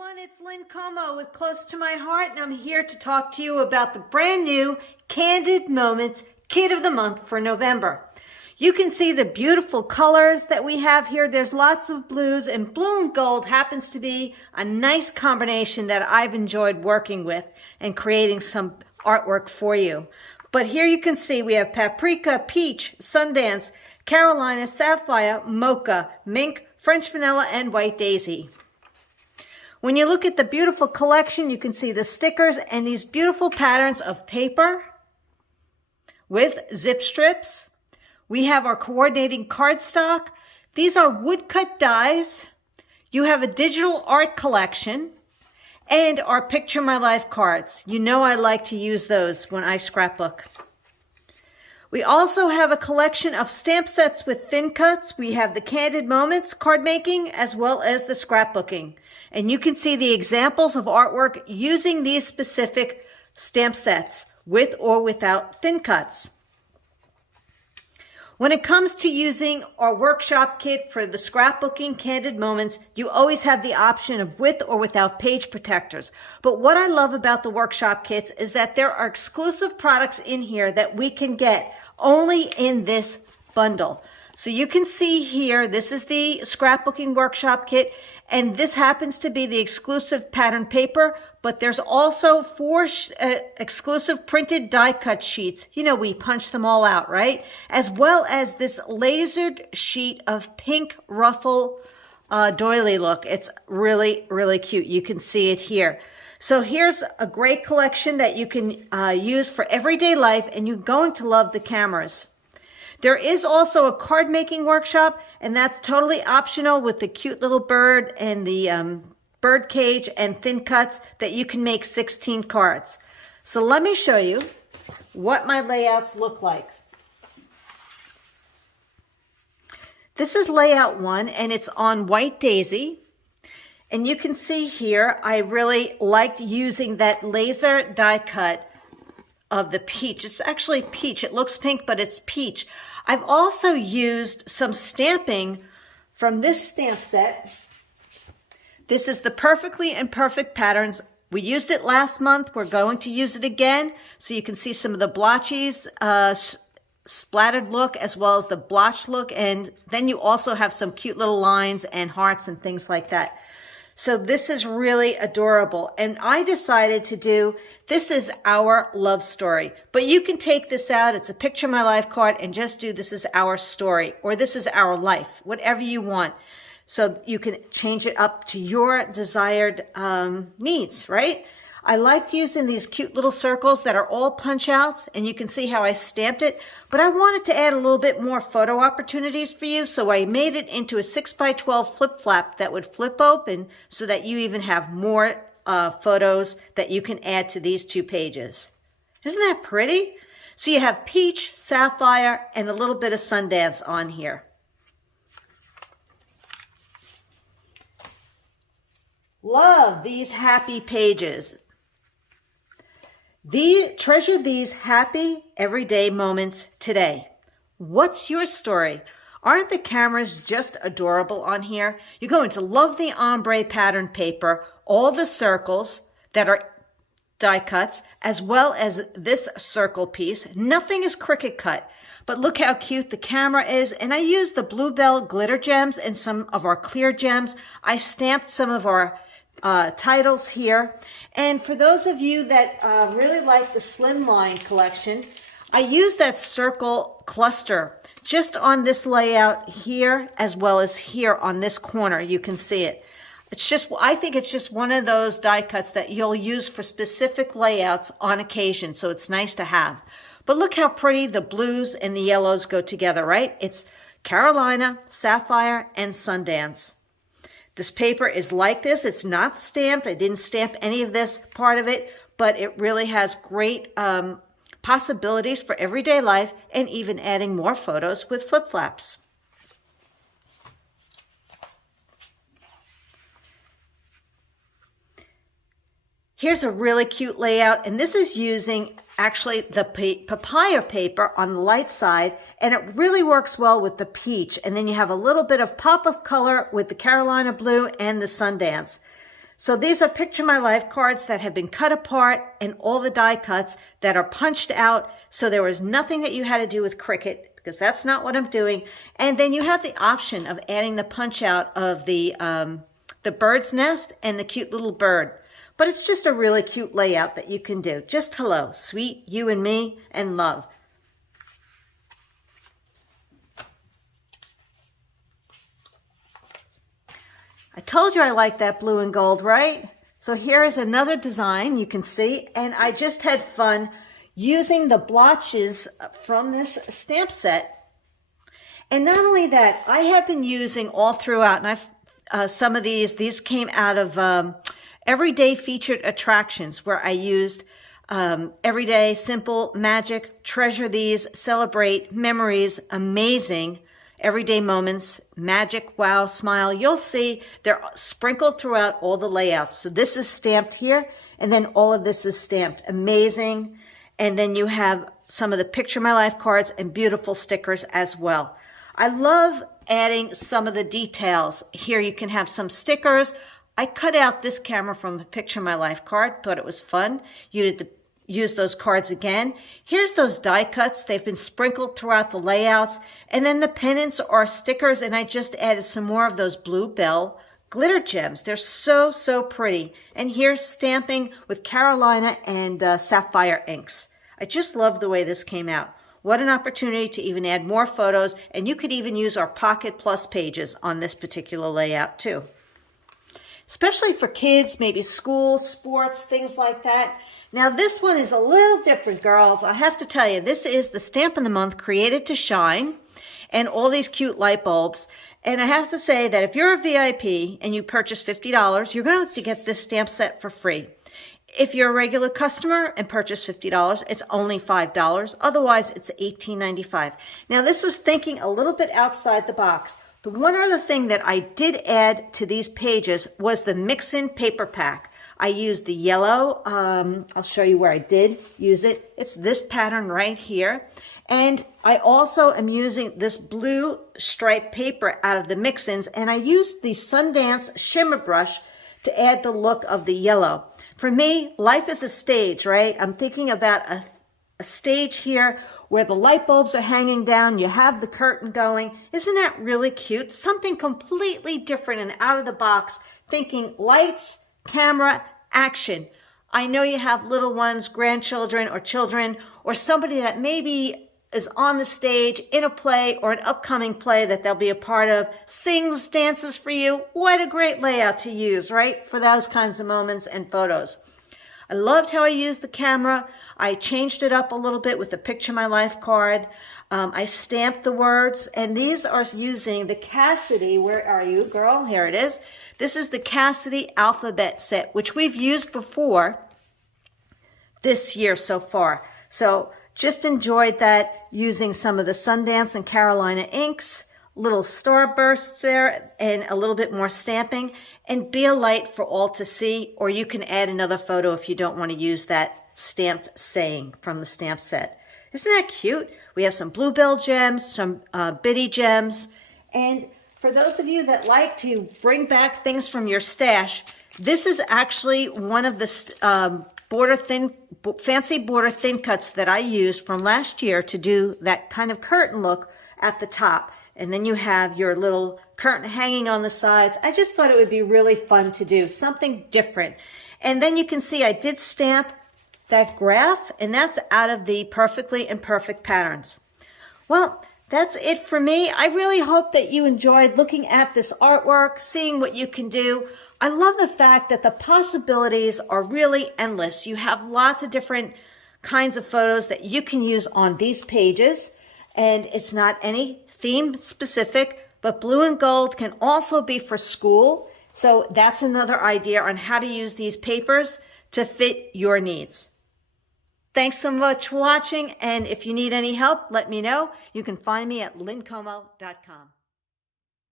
everyone, it's Lynn Como with Close to My Heart, and I'm here to talk to you about the brand new Candid Moments Kit of the Month for November. You can see the beautiful colors that we have here. There's lots of blues, and blue and gold happens to be a nice combination that I've enjoyed working with and creating some artwork for you. But here you can see we have paprika, peach, Sundance, Carolina, sapphire, mocha, mink, French vanilla, and white daisy. When you look at the beautiful collection, you can see the stickers and these beautiful patterns of paper with zip strips. We have our coordinating cardstock. These are woodcut dies. You have a digital art collection and our Picture My Life cards. You know I like to use those when I scrapbook. We also have a collection of stamp sets with thin cuts. We have the Candid Moments card making as well as the scrapbooking. And you can see the examples of artwork using these specific stamp sets with or without thin cuts. When it comes to using our workshop kit for the scrapbooking Candid Moments, you always have the option of with or without page protectors. But what I love about the workshop kits is that there are exclusive products in here that we can get only in this bundle. So you can see here, this is the scrapbooking workshop kit, and this happens to be the exclusive pattern paper, but there's also 4 exclusive printed die cut sheets. You know, we punch them all out, right? As well as this lasered sheet of pink ruffle doily look. It's really, really cute. You can see it here. So here's a great collection that you can use for everyday life, and you're going to love the cameras. There is also a card making workshop, and that's totally optional with the cute little bird and the bird cage and thin cuts that you can make 16 cards. So let me show you what my layouts look like. This is layout 1, and it's on white daisy. And you can see here, I really liked using that laser die cut of the peach. It's actually peach. It looks pink, but it's peach. I've also used some stamping from this stamp set. This is the Perfectly Imperfect Patterns. We used it last month. We're going to use it again. So you can see some of the blotchies, splattered look as well as the blotch look. And then you also have some cute little lines and hearts and things like that. So this is really adorable. And I decided to do, this is our love story. But you can take this out. It's a Picture My Life card and just do this is our story or this is our life, whatever you want. So you can change it up to your desired needs, right? I liked using these cute little circles that are all punch outs, and you can see how I stamped it, but I wanted to add a little bit more photo opportunities for you, so I made it into a 6x12 flip flap that would flip open so that you even have more photos that you can add to these 2 pages. Isn't that pretty? So you have peach, sapphire, and a little bit of Sundance on here. Love these happy pages. Treasure these happy everyday moments today. What's your story? Aren't the cameras just adorable on here? You're going to love the ombre pattern paper, all the circles that are die cuts, as well as this circle piece. Nothing is Cricut cut, but look how cute the camera is. And I used the Bluebell glitter gems and some of our clear gems. I stamped some of our titles here. And for those of you that really like the Slimline collection, I used that circle cluster just on this layout here as well as here on this corner. You can see it. It's just, I think it's just one of those die cuts that you'll use for specific layouts on occasion. So it's nice to have. But look how pretty the blues and the yellows go together, right? It's Carolina, sapphire, and Sundance. This paper is like this. It's not stamped. I didn't stamp any of this part of it, but it really has great possibilities for everyday life and even adding more photos with flip flaps. Here's a really cute layout, and this is using actually the papaya paper on the light side, and it really works well with the peach. And then you have a little bit of pop of color with the Carolina blue and the Sundance. So these are Picture My Life cards that have been cut apart and all the die cuts that are punched out. So there was nothing that you had to do with Cricut, because that's not what I'm doing. And then you have the option of adding the punch out of the bird's nest and the cute little bird. But it's just a really cute layout that you can do. Just hello, sweet, you and me, and love. I told you I like that blue and gold, right? So here is another design you can see, and I just had fun using the blotches from this stamp set. And not only that, I have been using all throughout, and some of these came out of everyday featured attractions, where I used everyday, simple, magic, treasure these, celebrate, memories, amazing, everyday moments, magic, wow, smile. You'll see they're sprinkled throughout all the layouts. So this is stamped here, and then all of this is stamped. Amazing. And then you have some of the Picture My Life cards and beautiful stickers as well. I love adding some of the details. Here you can have some stickers. I cut out this camera from the Picture My Life card. Thought it was fun. You did use those cards again. Here's those die cuts. They've been sprinkled throughout the layouts. And then the pennants are stickers, and I just added some more of those Bluebell glitter gems. They're so, so pretty. And here's stamping with Carolina and Sapphire inks. I just love the way this came out. What an opportunity to even add more photos, and you could even use our Pocket Plus pages on this particular layout too. Especially for kids, maybe school, sports, things like that. Now this one is a little different, girls. I have to tell you, this is the Stamp of the Month Created to Shine, and all these cute light bulbs. And I have to say that if you're a VIP and you purchase $50, you're going to get this stamp set for free. If you're a regular customer and purchase $50, it's only $5. Otherwise, it's $18.95. Now, this was thinking a little bit outside the box. The one other thing that I did add to these pages was the mix-in paper pack. I used the yellow. I'll show you where I did use it. It's this pattern right here. And I also am using this blue striped paper out of the mix-ins, and I used the Sundance shimmer brush to add the look of the yellow. For me, life is a stage, right? I'm thinking about a stage here where the light bulbs are hanging down, you have the curtain going. Isn't that really cute? Something completely different and out of the box, thinking lights, camera, action. I know you have little ones, grandchildren, or children, or somebody that maybe is on the stage in a play or an upcoming play that they'll be a part of, sings, dances for you. What a great layout to use, right? For those kinds of moments and photos. I loved how I used the camera. I changed it up a little bit with the Picture My Life card. I stamped the words, and these are using the Cassidy. Where are you, girl? Here it is. This is the Cassidy alphabet set, which we've used before this year so far. So just enjoyed that, using some of the Sundance and Carolina inks, little starbursts there, and a little bit more stamping, and be a light for all to see, or you can add another photo if you don't want to use that stamped saying from the stamp set. Isn't that cute? We have some Bluebell gems, some Biddy gems, and for those of you that like to bring back things from your stash, this is actually one of the fancy border thin cuts that I used from last year to do that kind of curtain look at the top. And then you have your little curtain hanging on the sides. I just thought it would be really fun to do something different. And then you can see I did stamp that graph, and that's out of the Perfectly Imperfect patterns. Well, that's it for me. I really hope that you enjoyed looking at this artwork, seeing what you can do. I love the fact that the possibilities are really endless. You have lots of different kinds of photos that you can use on these pages, and it's not any theme specific, but blue and gold can also be for school. So that's another idea on how to use these papers to fit your needs. Thanks so much for watching, and if you need any help, let me know. You can find me at lynncomo.com.